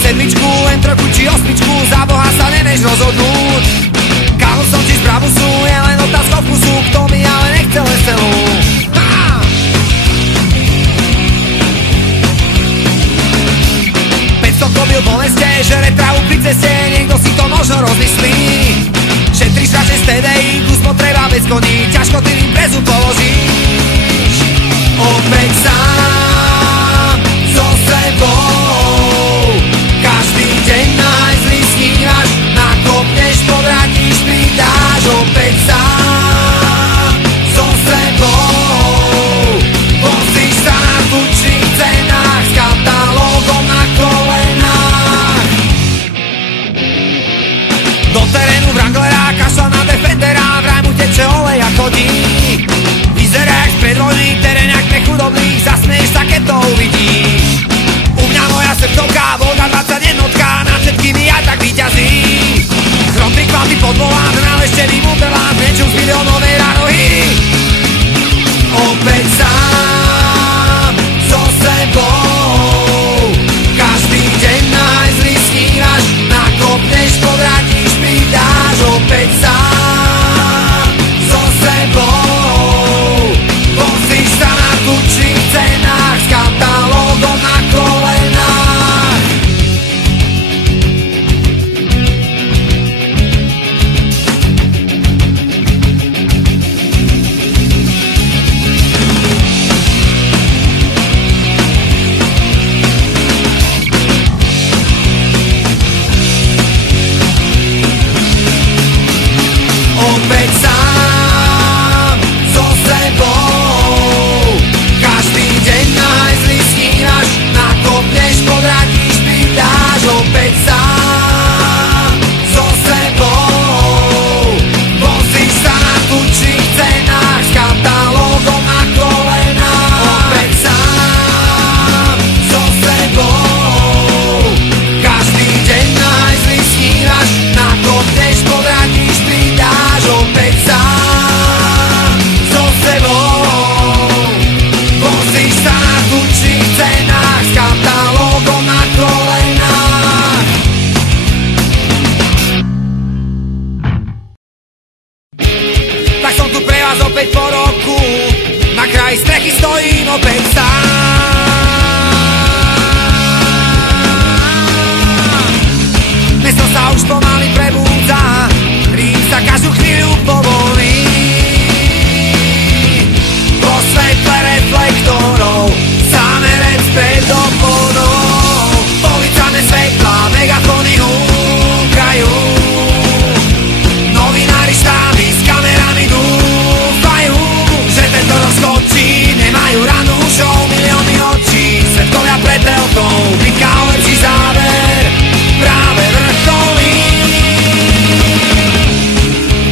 Sedmičku, len trochu či osmičku, za Boha sa nevieš rozhodnúť. Kámo som či správu sú, je len otázka vkusu, kto mi ale nechce veselú. 500 kobyl po meste, žere trávu pri ceste, niekto si to možno rozmyslí. Šetríš radšej z TDI, kus potreba bez koní, ťažko ty im prezu položíš. Opäť sám so sebou, každý deň najzlý snívaš, nakopneš, povrátiš, pridáš. Opäť sám so sebou, vozíš sa na tučných cenách, s katalógom na kolenách. Do terénu Wranglera, kašľa na Defendera, vraj mu teče olej a chodí. Vyzerá jak z predvojny, terén jak pre chudobných, zasmeješ sa, keď to uvidíš. U mňa moja srdcovka, Volga 21, nad všetkými ja tak vyťazí. Chromby kvalty pod volant, naleštený modelát, niečo z miliónovej rarohy. Opäť sám so sebou, každý deň najzlý snívaš, nakopneš, povrátiš, pridáš. Opäť sám so sebou, vozíš sa na tučných cenách, s katalógom na kolenách. Opäť sám so sebou, každý deň najzlý snívaš, nakopneš, povrátiš, pridáš. Opäť sám so sebou, vozíš sa na tučných cenách, s katalógom na kolenách. Opäť sám so sebou, každý deň najzlý snívaš, nakopneš, povrátiš, pridáš. Opäť sám so sebou, vozíš sa na tučných cenách, s katalógom na kolenách. Tak som tu pre vás opäť po roku, na kraji strechy stojím opäť sám. Mesto sa už pomaly prebúdza, Rím sa každú chvíľu povolí. Po svetle reflektorov, zámerec pred oponou, policajné svetlá, megafóny húkajú. Novinári štáby s kamerami dúfajú, že tento rozkočí, nemajú ranu show, milióny očí, svetkovia pred telkou, vykáv lepší záver, práve vrcholí.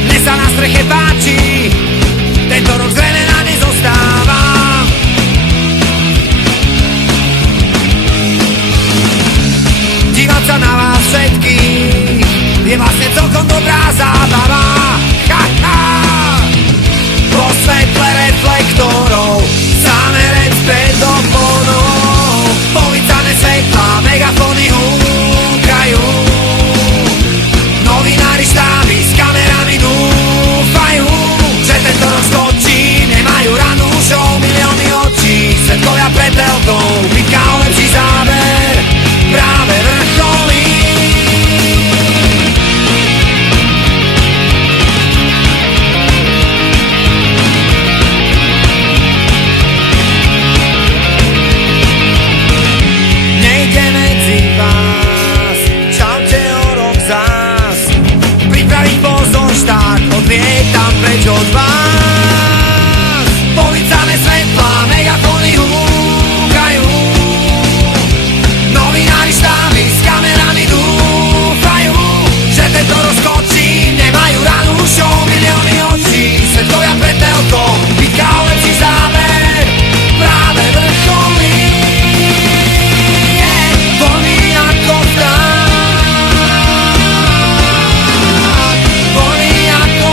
Mne sa na streche páči, tento rok zrejme na ne zostáva. Dívať sa na vás všetkých je vlastne celkom dobrá zábava. Ha, ha. Po svetle reflektorov, zámerec pred oponou, policajné svetlá, megafóny húkajú. Novinári štáby s kamerami dúfajú, že tento rok skočí, nemajú ranu show, milióny očí, svetkovia pred telkou, vykáv lepší záber, práve vrcholí. Nejde medzi vás, čaute o rok zás, pripraviť pozor štát, odlietam preč od vás. Policajné svetlá, megafóny húkajú. Novinári štáby s kamerami dúfajú, že tento rozkočí, nemajú ranu show, milióny očí, svetkovia pred telkou, vykáv lepší záber, práve vrcholí. Voľný ako vták, voľný ako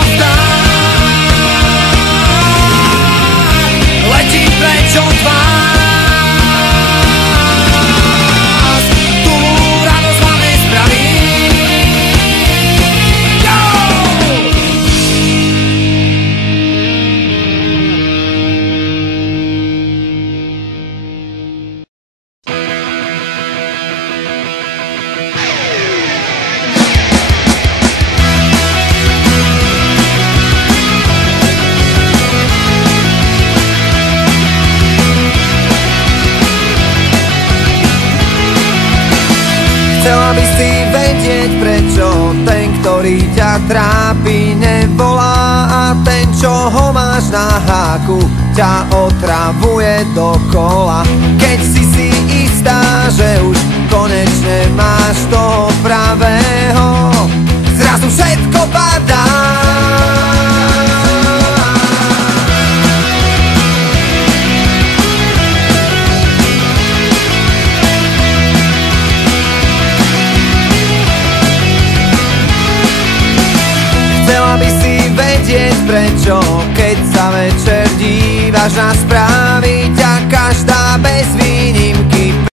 trápi, nevolá a ten, čo ho máš na háku, ťa otravuje dokola. Keď si istá, že už konečne máš toho pravého, zrazu všetko padá. Chcela by si vedieť prečo, keď sa večer dívaš na správy, ťa každá